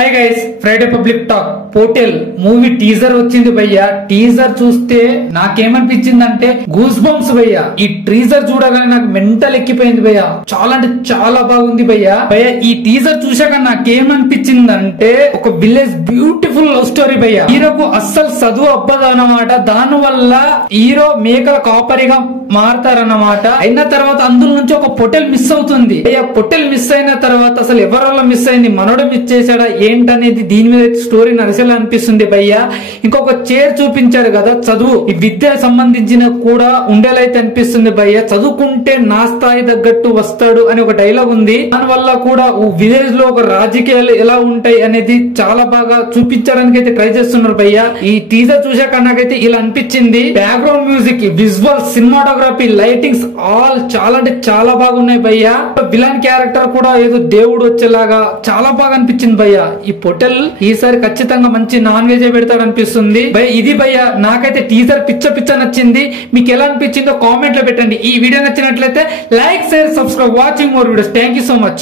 Hi guys, Friday public talk portal movie teaser వచ్చింది భయ్యా. Teaser చూస్తే నాకేమనిపించిందంటే గూస్ బంప్స్ భయ్యా. ఈ టీజర్ చూడగానే నాకు మెంటల్ ఎక్కిపోయింది భయ్యా. చాలా అంటే చాలా బాగుంది భయ్యా. ఈ టీజర్ చూశాక నాకేమనిపించిందంటే ఒక విలేజ్ బ్యూటిఫుల్ లవ్ స్టోరీ భయ్యా. హీరోకు అస్సలు చదువు అబ్బదన్నమాట. దాని వల్ల హీరో మేకల కాపరిగా మారతారన్నమాట. అయిన తర్వాత అందులో నుంచి ఒక పొటెల్ మిస్ అవుతుంది భయ్యా. పొటెల్ మిస్ అయిన తర్వాత అసలు ఎవరి మిస్ అయింది, మనోడు మిస్ చేశాడా ఏంటనేది దీని మీద స్టోరీ నడిచేలా అనిపిస్తుంది భయ్యా. ఇంకొక చైర్ చూపించారు కదా, చదువు ఈ విద్య సంబంధించిన కూడా ఉండేలైతే అనిపిస్తుంది భయ్యా. చదువుకుంటే నా స్థాయి తగ్గట్టు వస్తాడు అని ఒక డైలాగ్ ఉంది. దాని వల్ల కూడా విలేజ్ లో ఒక రాజకీయాలు ఎలా ఉంటాయి అనేది చాలా బాగా చూపించడానికి అయితే ట్రై చేస్తున్నారు భయ్యా. ఈ టీజర్ చూసాక నాకైతే ఇలా అనిపించింది. Background music, visual, cinematography, lightings all చాలా అంటే చాలా బాగున్నాయి భయ్యా. విలన్ క్యారెక్టర్ కూడా ఏదో దేవుడు వచ్చేలాగా చాలా బాగా అనిపించింది భయ్యా. ఈ పొటెల్ ఈసారి ఖచ్చితంగా మంచి నాన్ వెజ్ పెడతాడు అనిపిస్తుంది భయ్యా. ఇది భయ్యా నాకైతే టీజర్ పిచ్చ నచ్చింది. మీకు ఎలా అనిపించిందో కామెంట్ లో పెట్టండి. ఈ వీడియో నచ్చినట్లయితే like, share, subscribe. Watching more videos. Thank you so much.